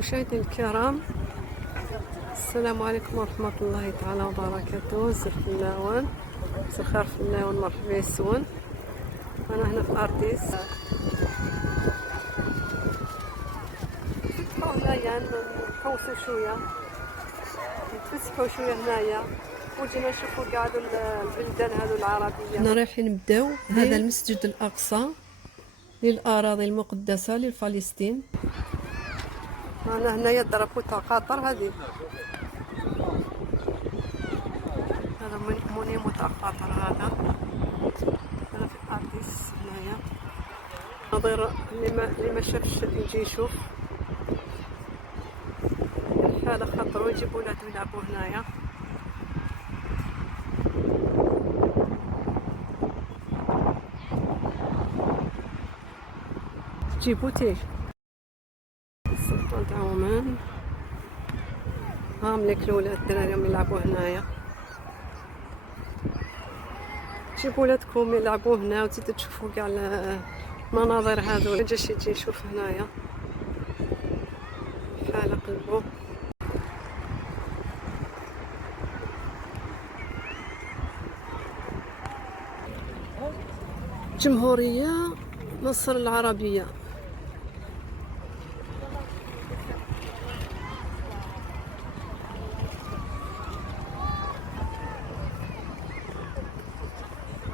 مشاهدينا الكرام، السلام عليكم ورحمة الله تعالى وبركاته. زر فناوان، مساء الخير فناوان، مرحبا يسون. أنا هنا في أرديس. نفتحو هنايا نحوسو شوية، نتفسحو شوية هنايا وجينا نشوفو كاع البلدان هادو العربية. حنا رايحين نبداو هذا المسجد الأقصى للأراضي المقدسة لفلسطين. أنا هنايا ضربوا قطر هذه، هذا مونيمو تاع قطر. هذا أنا في أرديس هنايا. نظير اللي ما شافش يجي يشوف الحالة، خاطروا يجيبوا ولادو يلعبوا هنايا. جيبوتي السلطان تاع عمان، هام لك الولاد الدراري يلعبوا هنايا. جيبوا ولادكم يلعبوا هنا وتزيدوا تشوفوا كاع المناظر هذو. ما جاش يجي يشوف هنايا، حال قلبو. جمهورية مصر العربية.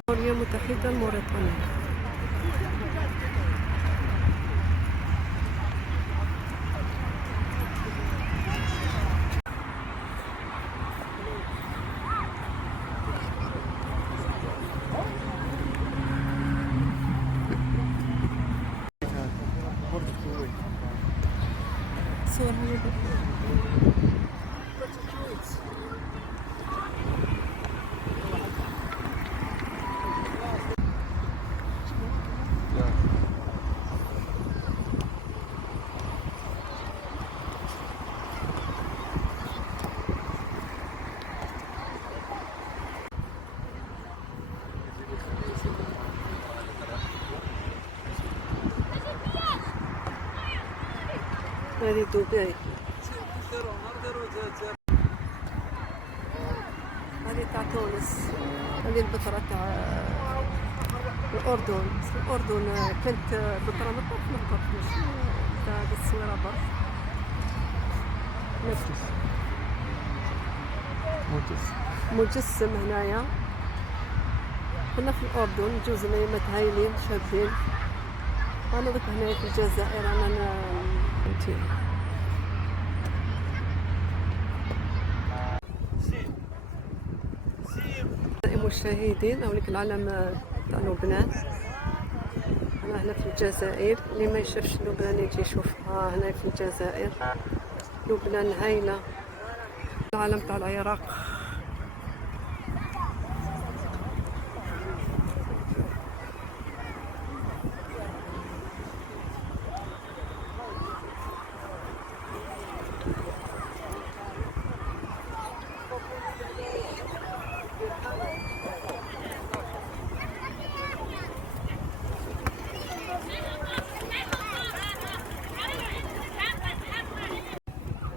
الجمهورية المتحدة الموريتانية. صور هذه دبي، هذه تاع تونس، هذه البتراء تاع الأردن. الأردن كانت بتراء ما تعرفش تاع هذه التصويرة برك. مجسم هنايا. كنا في الأردن جوز الأيامات هايلين شابين. أنا دوك هنايا في الجزائر. أنا المشاهدين، أوليك العلم تاع لبنان. أنا هنا في الجزائر، اللي ما يشوفش لبنان يجي يشوفها هنا في الجزائر. لبنان هايلة. العلم تاع العراق.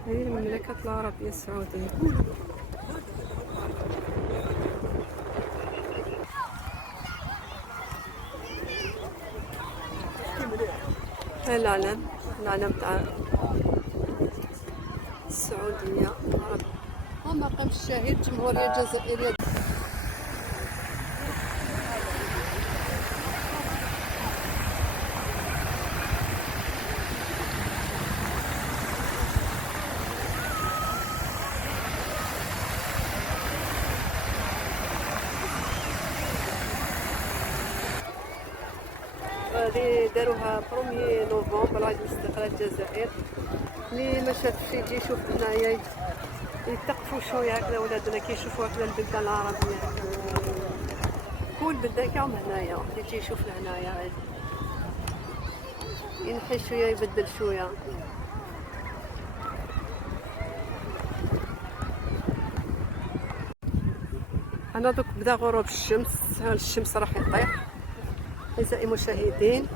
هذه المملكة العربية السعودية. هذا العلم تاع السعودية العربية. مقام الشهيد جمهورية الجزائرية. هذه داروها 1 نوفمبر عيد استقلال الجزائر. اللي ما شافش يجي يشوف هنايا، يتقفوا شويه هكذا ولادنا كيشوفوا هكذا البلدان العربيه. كل بلدان كاعهم هنايا، يجي يشوف لهنايا، ينحي شويه يبدل شويه. انا دوك بدا غروب الشمس راح يطيح. أعزائي المشاهدين،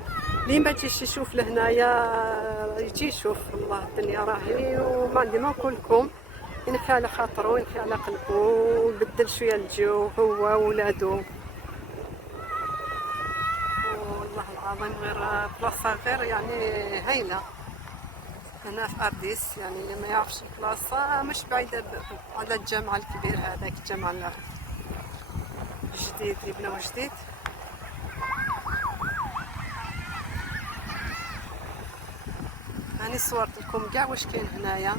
اللي ما تيجيش يشوف لهنايا يجي يشوف الله الدنيا راهي، وما عندي ما نقول لكم، ينفي على خاطره وينفي على قلبه ويبدل شويه الجو هو وولادو. والله العظيم غير بلاصه غير يعني هايله هنا في ارديس، يعني اللي ما يعرفش البلاصه مش بعيده على الجامع الكبير هذاك، الجامع الجديد اللي بناو جديد. هاني صورت لكم كاع واش كاين هنايا،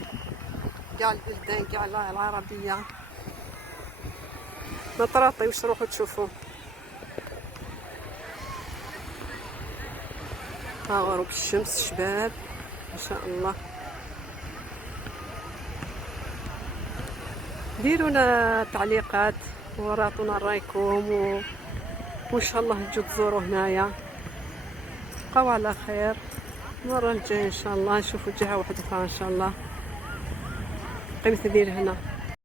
كاع البلدان كاع العربيه. مطراطي واش تروحوا تشوفوا. ها غروب الشمس شباب ما شاء الله. ديروا لنا تعليقات وراتونا رايكم وان شاء الله تجوا تزوروا هنايا. تبقاو على خير، المره الجايه ان شاء الله نشوفوا جهه واحده اخرى ان شاء الله. قيمة ندير هنا.